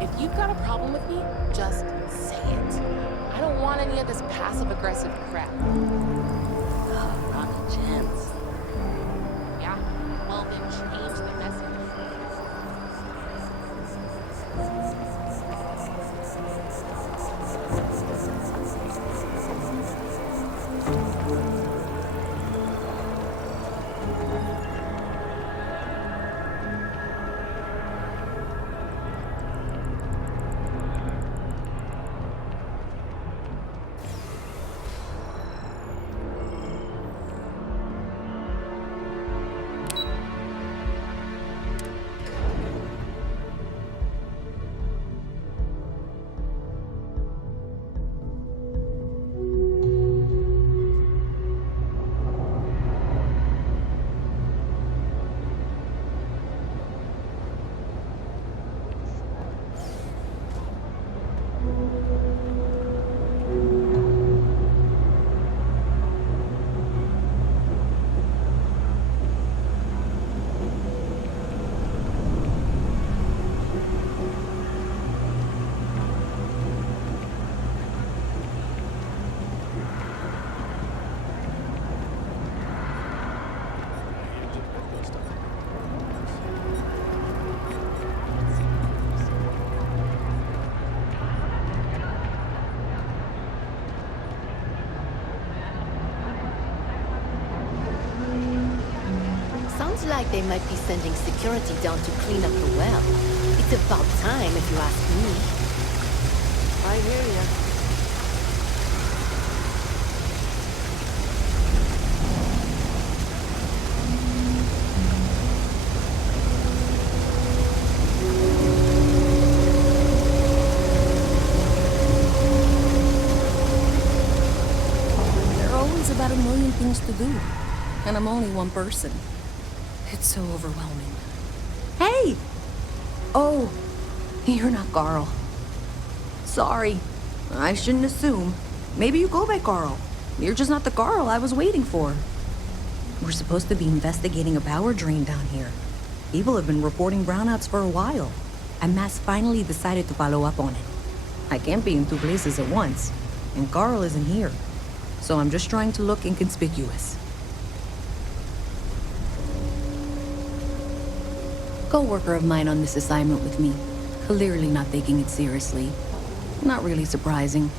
If you've got a problem with me, just say it. I don't want any of this passive-aggressive crap. Oh, not a chance. Yeah? Well, then change the message. Sounds like they might be sending security down to clean up the well. It's about time, if you ask me. I hear ya. There are always about a million things to do, and I'm only one person. It's so overwhelming. Hey! Oh, you're not Carl. Sorry, I shouldn't assume. Maybe you go by Carl. You're just not the Carl I was waiting for. We're supposed to be investigating a power drain down here. People have been reporting brownouts for a while, and Mass finally decided to follow up on it. I can't be in two places at once, and Carl isn't here, so I'm just trying to look inconspicuous. Co-worker of mine on this assignment with me, clearly not taking it seriously. Not really surprising.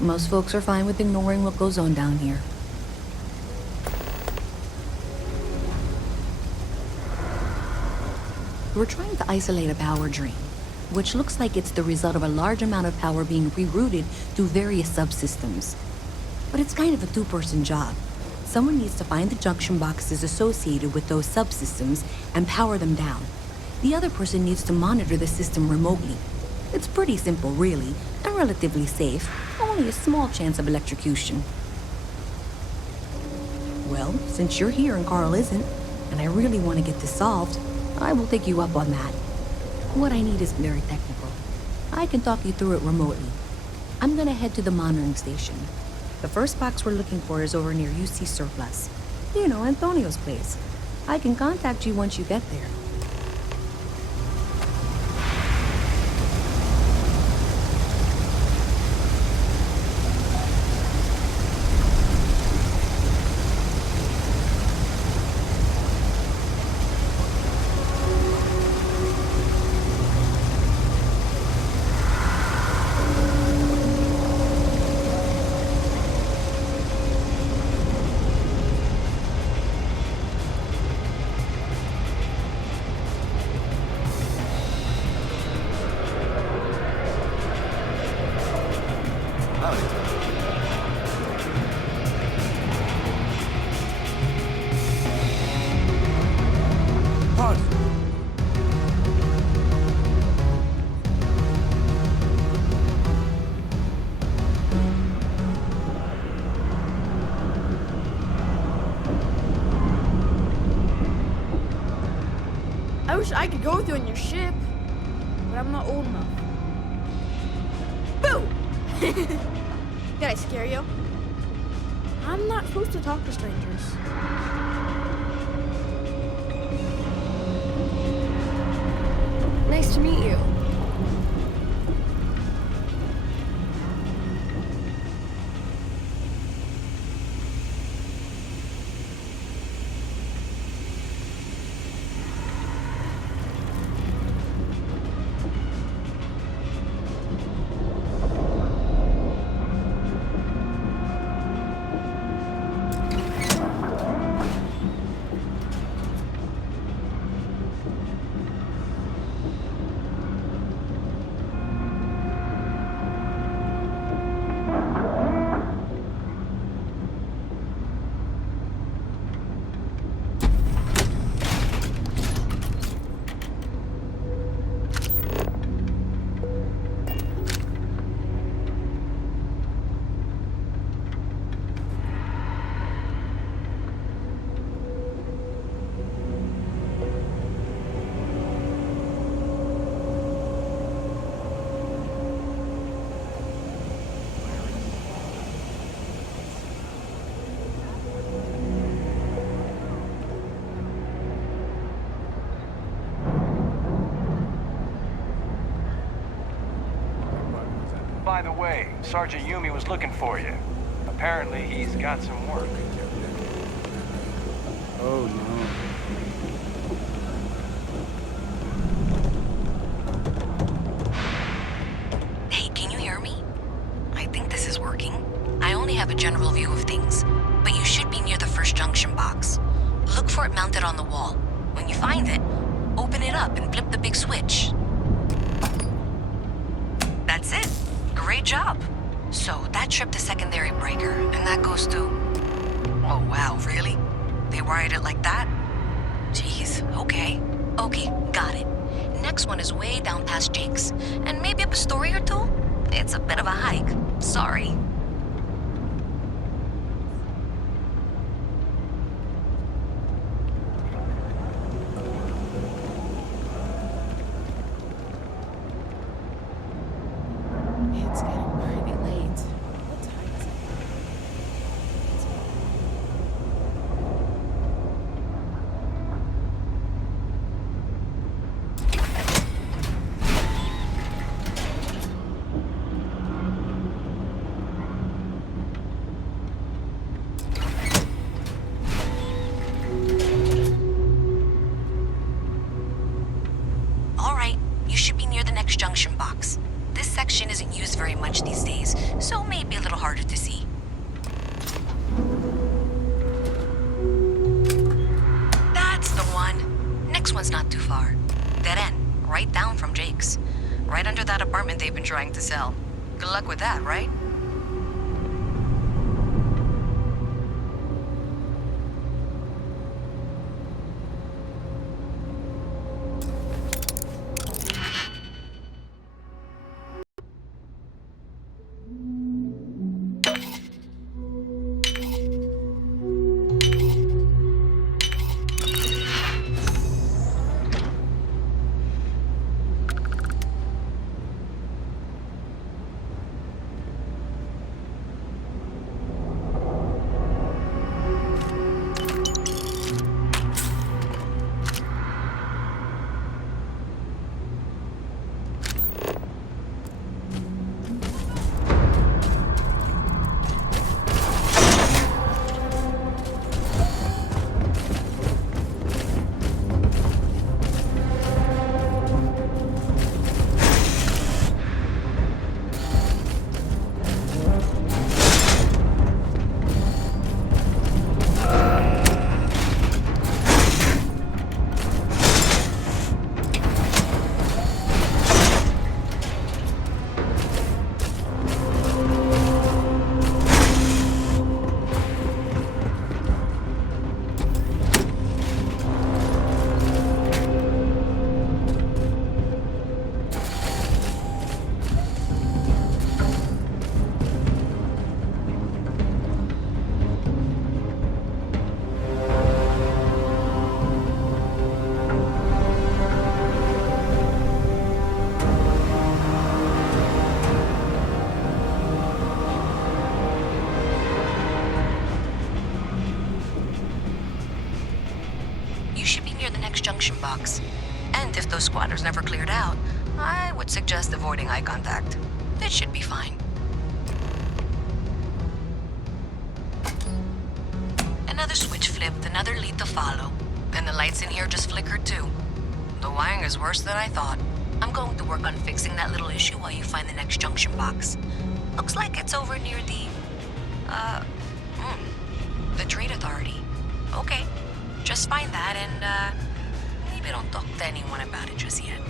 Most folks are fine with ignoring what goes on down here. We're trying to isolate a power drain, which looks like it's the result of a large amount of power being rerouted to various subsystems. But it's kind of a two-person job. Someone needs to find the junction boxes associated with those subsystems and power them down. The other person needs to monitor the system remotely. It's pretty simple, really, and relatively safe. Only a small chance of electrocution. Well, since you're here and Carl isn't, and I really want to get this solved, I will take you up on that. What I need is very technical. I can talk you through it remotely. I'm gonna head to the monitoring station. The first box we're looking for is over near UC Surplus. You know, Antonio's place. I can contact you once you get there. I wish I could go with you on your ship, but I'm not old enough. Boo! Did I scare you? I'm not supposed to talk to strangers. Nice to meet you. By the way, Sergeant Yumi was looking for you. Apparently, he's got some work. Oh no. Hey, can you hear me? I think this is working. I only have a general view of things, but you should be near the first junction box. Look for it mounted on the wall. When you find it, open it up and flip the big switch. That's it. Great job. So that tripped the secondary breaker, and that goes to... Oh, wow, really? They wired it like that? Jeez, okay. Okay, got it. Next one is way down past Jake's, and maybe up a story or two? It's a bit of a hike. Sorry. It's getting pretty late. What time is it? All right, you should be near the next junction box. This section isn't used very much these days, so maybe a little harder to see. That's the one. Next one's not too far. Dead end, right down from Jake's. Right under that apartment they've been trying to sell. Good luck with that, right? Junction box. And if those squatters never cleared out, I would suggest avoiding eye contact. It should be fine. Another switch flipped, another lead to follow. And the lights in here just flickered too. The wiring is worse than I thought. I'm going to work on fixing that little issue while you find the next junction box. Looks like it's over near the Trade Authority. Okay, just find that and, maybe don't talk to anyone about it just yet.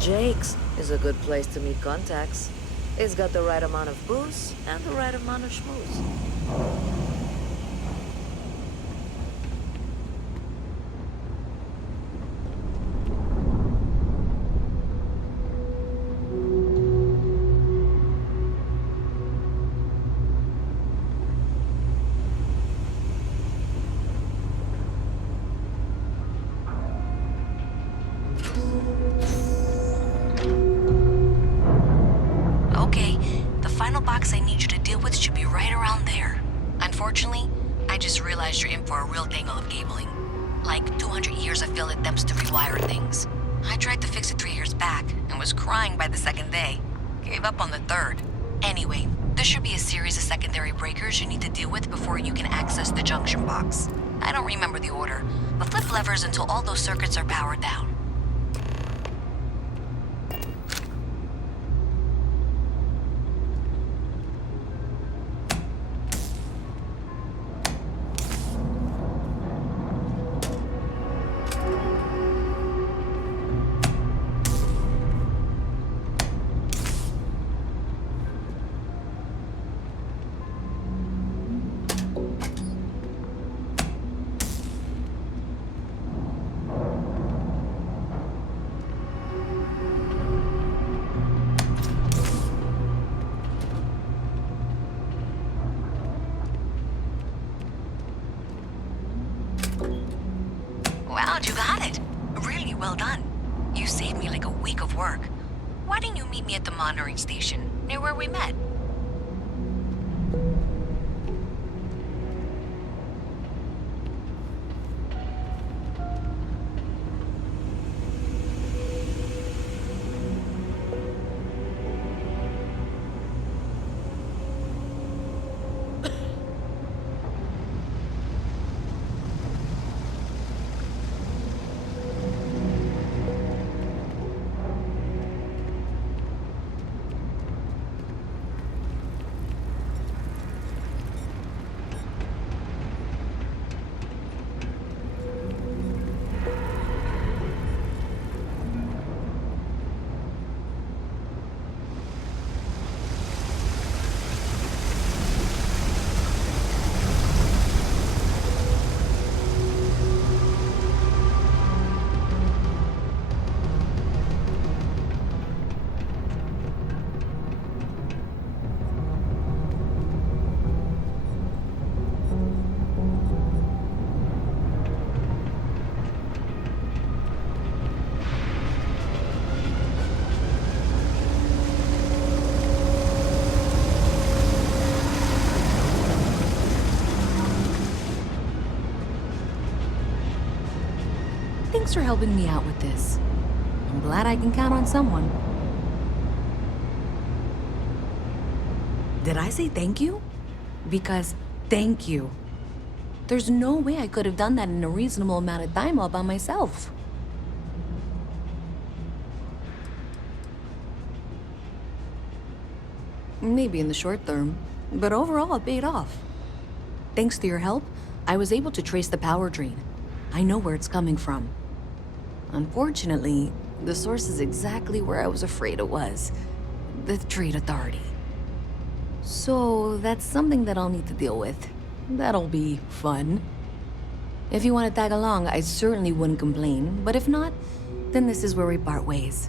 Jake's is a good place to meet contacts. It's got the right amount of booze and the right amount of schmooze. Okay, the final box I need you to deal with should be right around there. Unfortunately, I just realized you're in for a real tangle of cabling. Like 200 years of field attempts to rewire things. I tried to fix it 3 years back and was crying by the second day. Gave up on the third. Anyway, there should be a series of secondary breakers you need to deal with before you can access the junction box. I don't remember the order, but flip levers until all those circuits are powered down. Wow, you got it. Really well done. You saved me like a week of work. Why didn't you meet me at the monitoring station, near where we met? Thanks for helping me out with this. I'm glad I can count on someone. Did I say thank you? Because thank you. There's no way I could have done that in a reasonable amount of time all by myself. Maybe in the short term, but overall it paid off. Thanks to your help, I was able to trace the power drain. I know where it's coming from. Unfortunately, the source is exactly where I was afraid it was. The Trade Authority. So that's something that I'll need to deal with. That'll be fun. If you want to tag along, I certainly wouldn't complain, but if not, then this is where we part ways.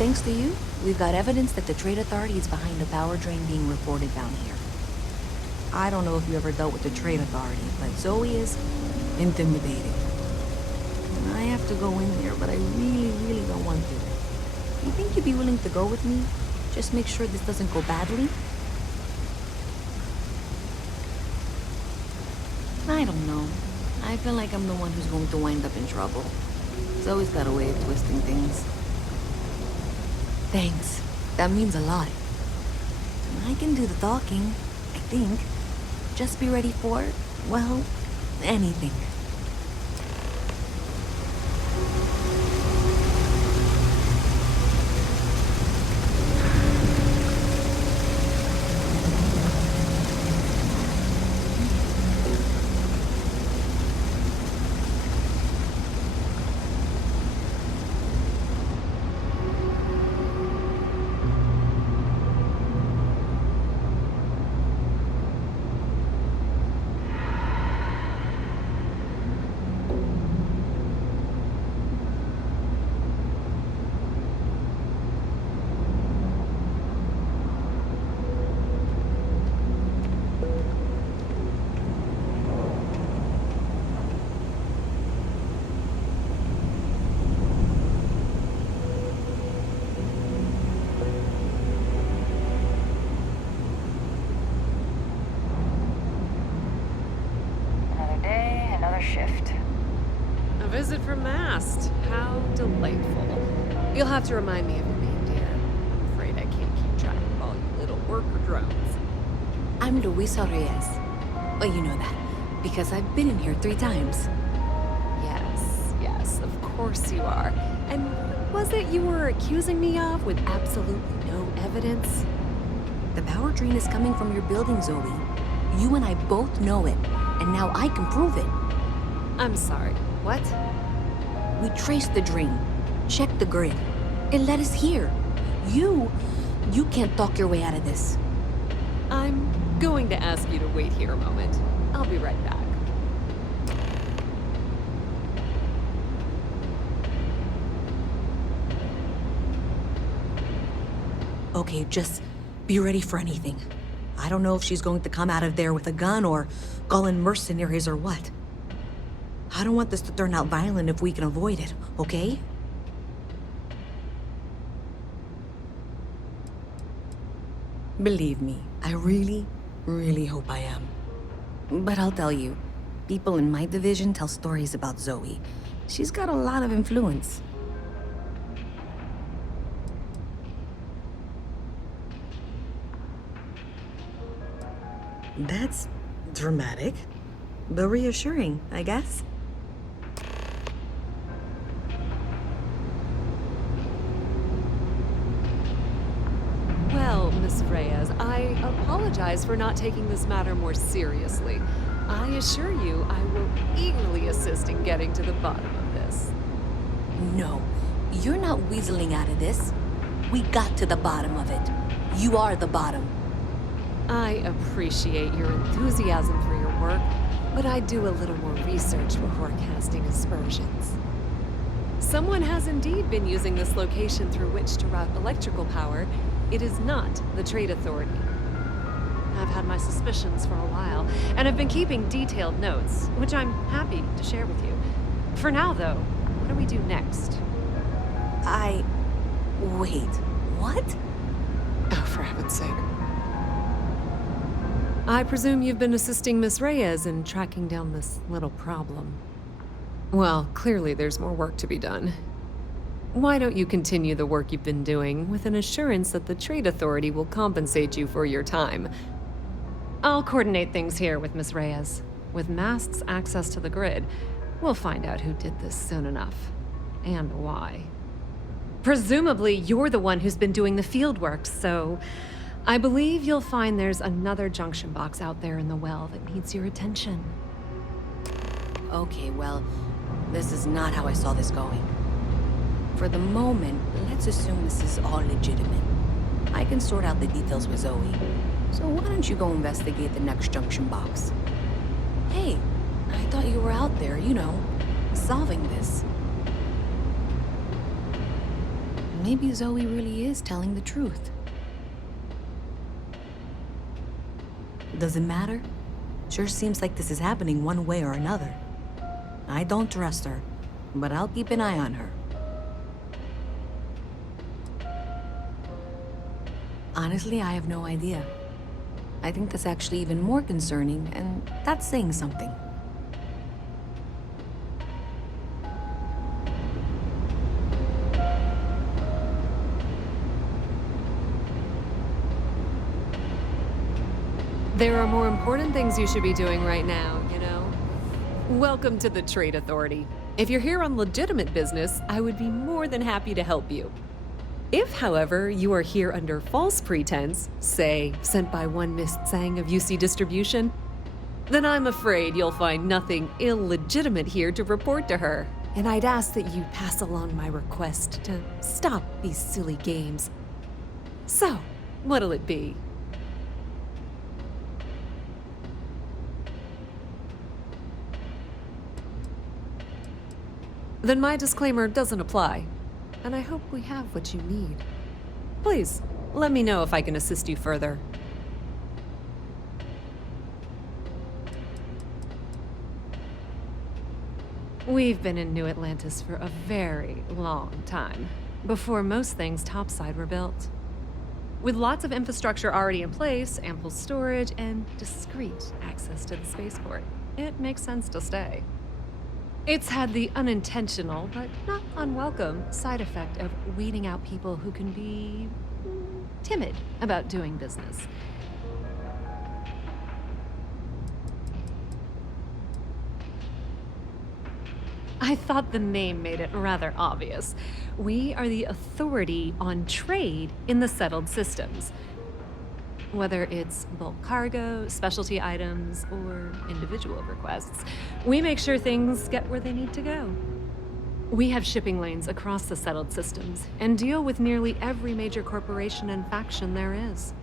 thanks to you, we've got evidence that the Trade Authority is behind the power drain being reported down here. I don't know if you ever dealt with the Trade Authority, but Zoe is intimidating. And I have to go in there, but I really, really don't want to. You think you'd be willing to go with me? Just make sure this doesn't go badly? I don't know. I feel like I'm the one who's going to wind up in trouble. Zoe's got a way of twisting things. Thanks. That means a lot. I can do the talking, I think. Just be ready for, well, anything. Shift. A visit from Mast. How delightful. You'll have to remind me of your name, dear. I'm afraid I can't keep track of all you little worker drones. I'm Luisa Reyes. Well, you know that, because I've been in here 3 times. Yes, of course you are. And what was it you were accusing me of with absolutely no evidence? The power drain is coming from your building, Zoe. You and I both know it, and now I can prove it. I'm sorry, what? We traced the drain, checked the grid. It led us here. You can't talk your way out of this. I'm going to ask you to wait here a moment. I'll be right back. Okay, just be ready for anything. I don't know if she's going to come out of there with a gun or call in mercenaries or what. I don't want this to turn out violent if we can avoid it, okay? Believe me, I really, really hope I am. But I'll tell you, people in my division tell stories about Zoe. She's got a lot of influence. That's dramatic, but reassuring, I guess. Well, Miss Reyes, I apologize for not taking this matter more seriously. I assure you I will eagerly assist in getting to the bottom of this. No, you're not weaseling out of this. We got to the bottom of it. You are the bottom. I appreciate your enthusiasm for your work, but I do a little more research before casting aspersions. Someone has indeed been using this location through which to route electrical power. It is not the Trade Authority. I've had my suspicions for a while, and I've been keeping detailed notes, which I'm happy to share with you. For now, though, what do we do next? Wait, what? Oh, for heaven's sake. I presume you've been assisting Miss Reyes in tracking down this little problem. Well, clearly there's more work to be done. Why don't you continue the work you've been doing with an assurance that the Trade Authority will compensate you for your time? I'll coordinate things here with Miss Reyes. With Mast's access to the grid, we'll find out who did this soon enough. And why. Presumably, you're the one who's been doing the field work, so I believe you'll find there's another junction box out there in the well that needs your attention. Okay, well, this is not how I saw this going. For the moment, let's assume this is all legitimate. I can sort out the details with Zoe. So why don't you go investigate the next junction box? Hey, I thought you were out there, solving this. Maybe Zoe really is telling the truth. Does it matter? Sure seems like this is happening one way or another. I don't trust her, but I'll keep an eye on her. Honestly, I have no idea. I think that's actually even more concerning, and that's saying something. There are more important things you should be doing right now, you know? Welcome to the Trade Authority. If you're here on legitimate business, I would be more than happy to help you. If, however, you are here under false pretense, say, sent by one Miss Tsang of UC Distribution, then I'm afraid you'll find nothing illegitimate here to report to her. And I'd ask that you pass along my request to stop these silly games. So, what'll it be? Then my disclaimer doesn't apply, and I hope we have what you need. Please, let me know if I can assist you further. We've been in New Atlantis for a very long time, before most things topside were built. With lots of infrastructure already in place, ample storage, and discreet access to the spaceport, it makes sense to stay. It's had the unintentional, but not unwelcome, side effect of weeding out people who can be timid about doing business. I thought the name made it rather obvious. We are the authority on trade in the settled systems. Whether it's bulk cargo, specialty items, or individual requests, we make sure things get where they need to go. We have shipping lanes across the settled systems and deal with nearly every major corporation and faction there is.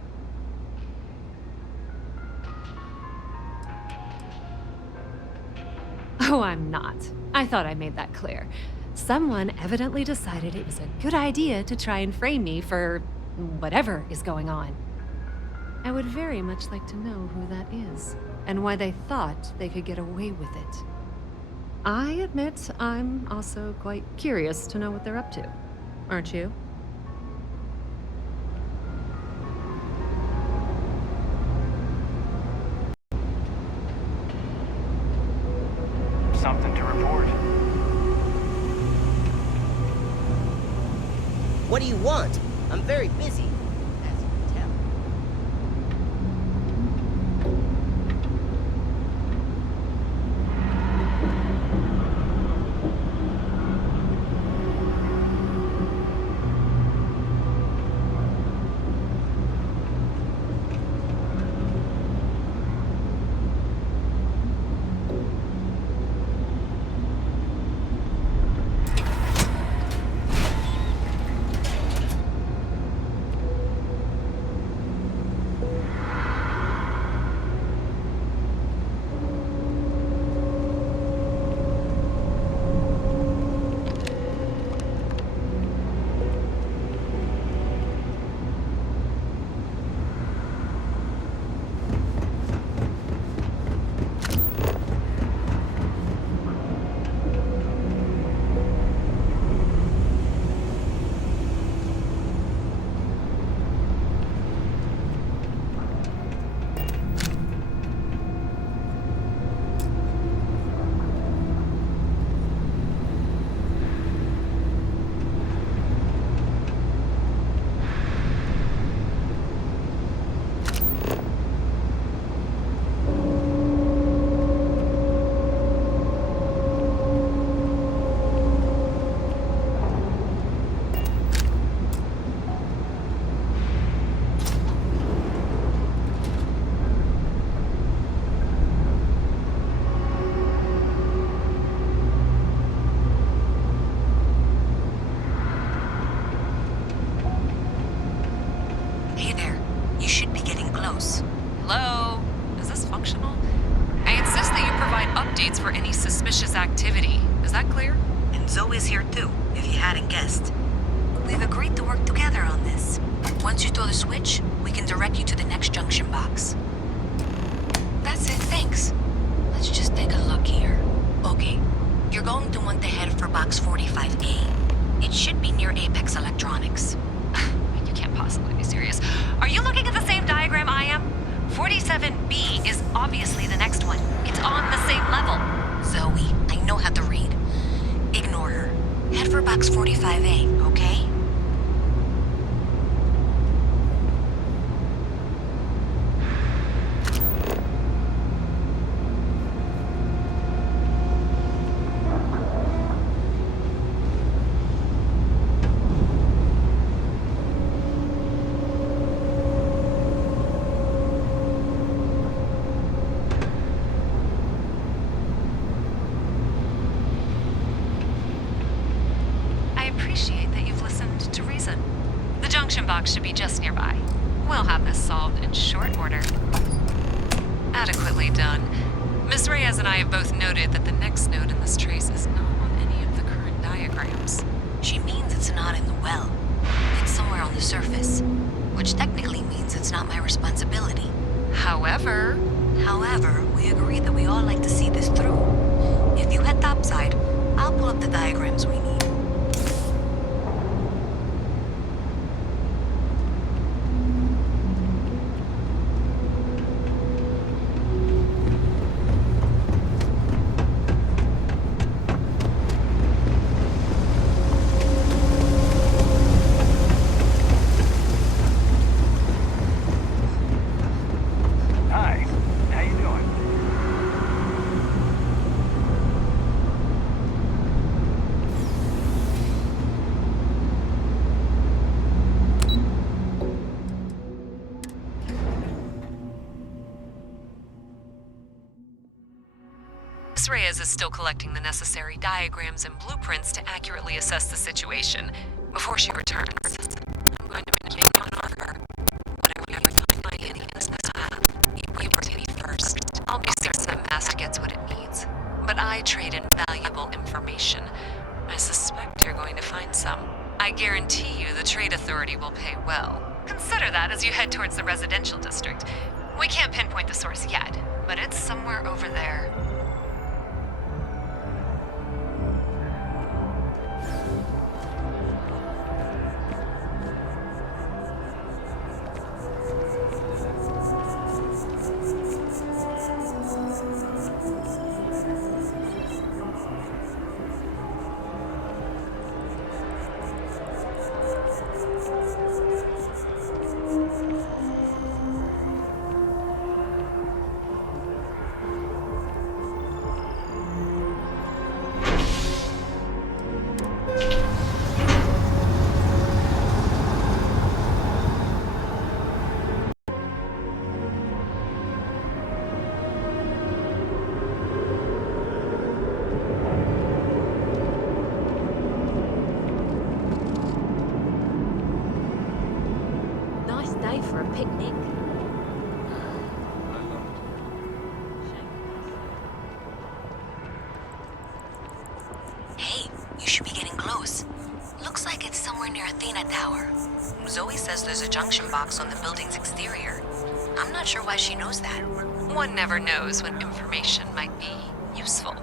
Oh, I'm not. I thought I made that clear. Someone evidently decided it was a good idea to try and frame me for whatever is going on. I would very much like to know who that is, and why they thought they could get away with it. I admit I'm also quite curious to know what they're up to. Aren't you? Something to report. What do you want? I'm very busy. As you can tell. for any suspicious activity. Is that clear? And Zoe's here too, if you hadn't guessed. We've agreed to work together on this. Once you throw the switch, we can direct you to the next junction box. That's it, thanks. Let's just take a look here. Okay, you're going to want to head for box 45A. It should be near Apex Electronics. You can't possibly be serious. Are you looking at the same diagram I am? 47B is obviously the next one. It's on the same level. Zoe, I know how to read. Ignore her. Head for box 45A, okay? Should be just nearby. We'll have this solved in short order. Adequately done. Miss Reyes and I have both noted that the next node in this trace is not on any of the current diagrams. She means it's not in the well. It's somewhere on the surface, which technically means it's not my responsibility. However, we agree that we all like to see this through. If you head topside, I'll pull up the diagrams we need. Miss Reyes is still collecting the necessary diagrams and blueprints to accurately assess the situation. Before she returns, I'm going to make a note of her. Whatever you find any in this map, you bring me first. I'll be certain that Master gets what it needs. But I trade in valuable information. I suspect you're going to find some. I guarantee you the Trade Authority will pay well. Consider that as you head towards the residential district. We can't pinpoint the source yet, but it's somewhere over there. For a picnic. Hey, you should be getting close. Looks like it's somewhere near Athena Tower. Zoe says there's a junction box on the building's exterior. I'm not sure why she knows that. One never knows when information might be useful.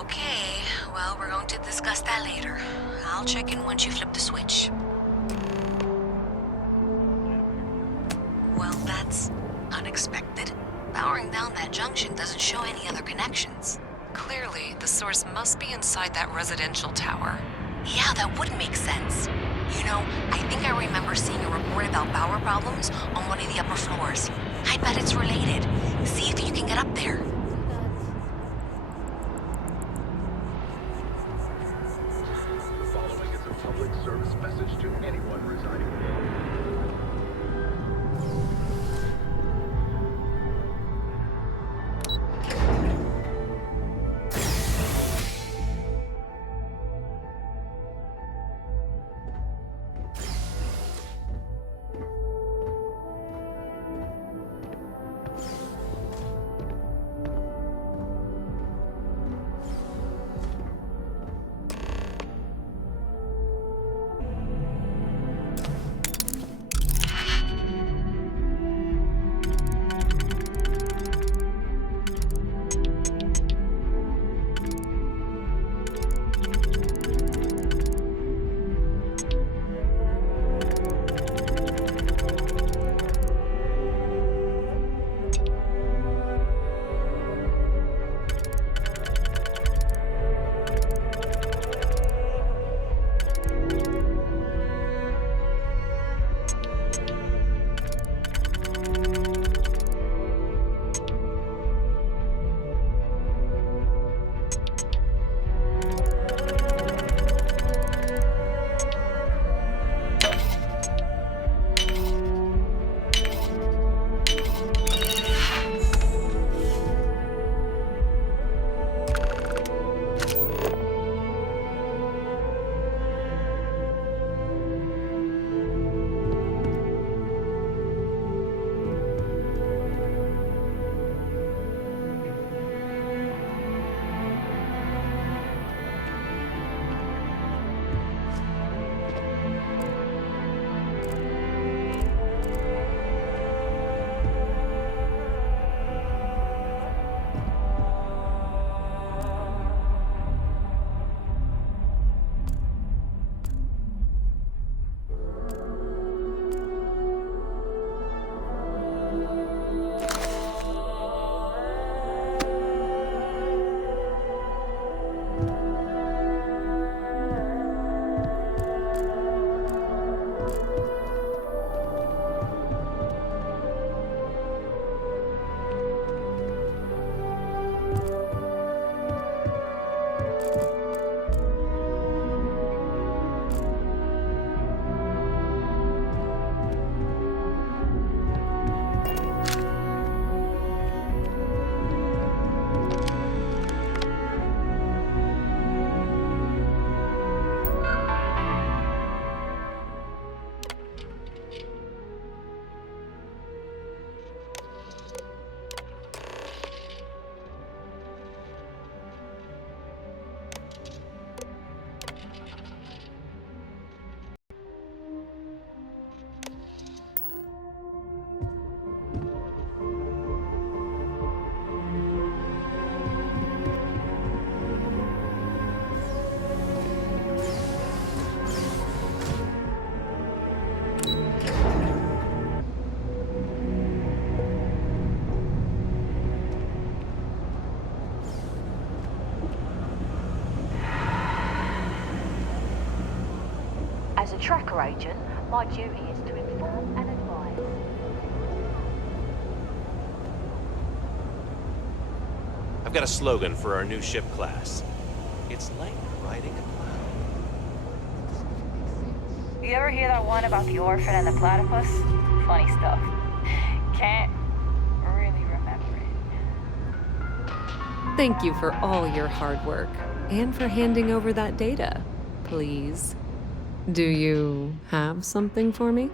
Okay, well, we're going to discuss that later. I'll check in once you flip the switch. Well, that's unexpected. Powering down that junction doesn't show any other connections. Clearly, the source must be inside that residential tower. Yeah, that would make sense. You know, I think I remember seeing a report about power problems on one of the upper floors. I bet it's related. See if you can get up there. The following is a public service message to anyone residing in As a tracker agent, my duty is to inform and advise. I've got a slogan for our new ship class. It's like riding a cloud. You ever hear that one about the orphan and the platypus? Funny stuff. Can't really remember it. Thank you for all your hard work, and for handing over that data, please. Do you have something for me?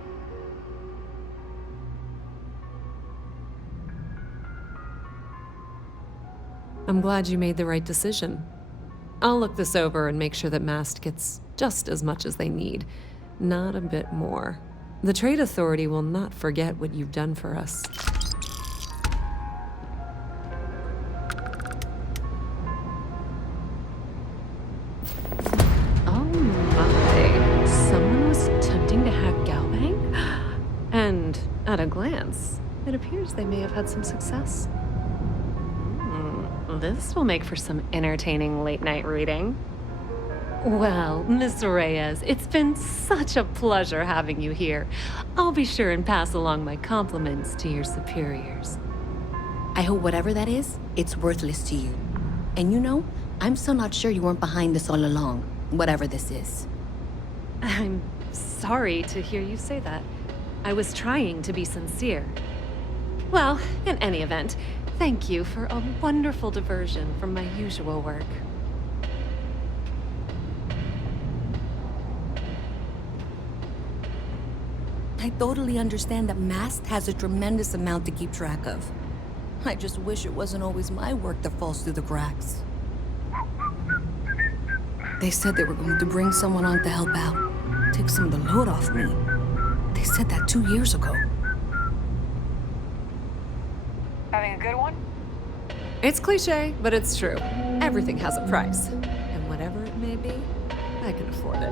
I'm glad you made the right decision. I'll look this over and make sure that Mast gets just as much as they need, not a bit more. The Trade Authority will not forget what you've done for us. Oh my, someone was attempting to hack Galbang? And at a glance, it appears they may have had some success. This will make for some entertaining late-night reading. Well, Miss Reyes, it's been such a pleasure having you here. I'll be sure and pass along my compliments to your superiors. I hope whatever that is, it's worthless to you. And you know, I'm still not sure you weren't behind this all along, whatever this is. I'm sorry to hear you say that. I was trying to be sincere. Well, in any event, thank you for a wonderful diversion from my usual work. I totally understand that Mast has a tremendous amount to keep track of. I just wish it wasn't always my work that falls through the cracks. They said they were going to bring someone on to help out, take some of the load off me. They said that 2 years ago. Having a good one? It's cliche, but it's true. Everything has a price. And whatever it may be, I can afford it.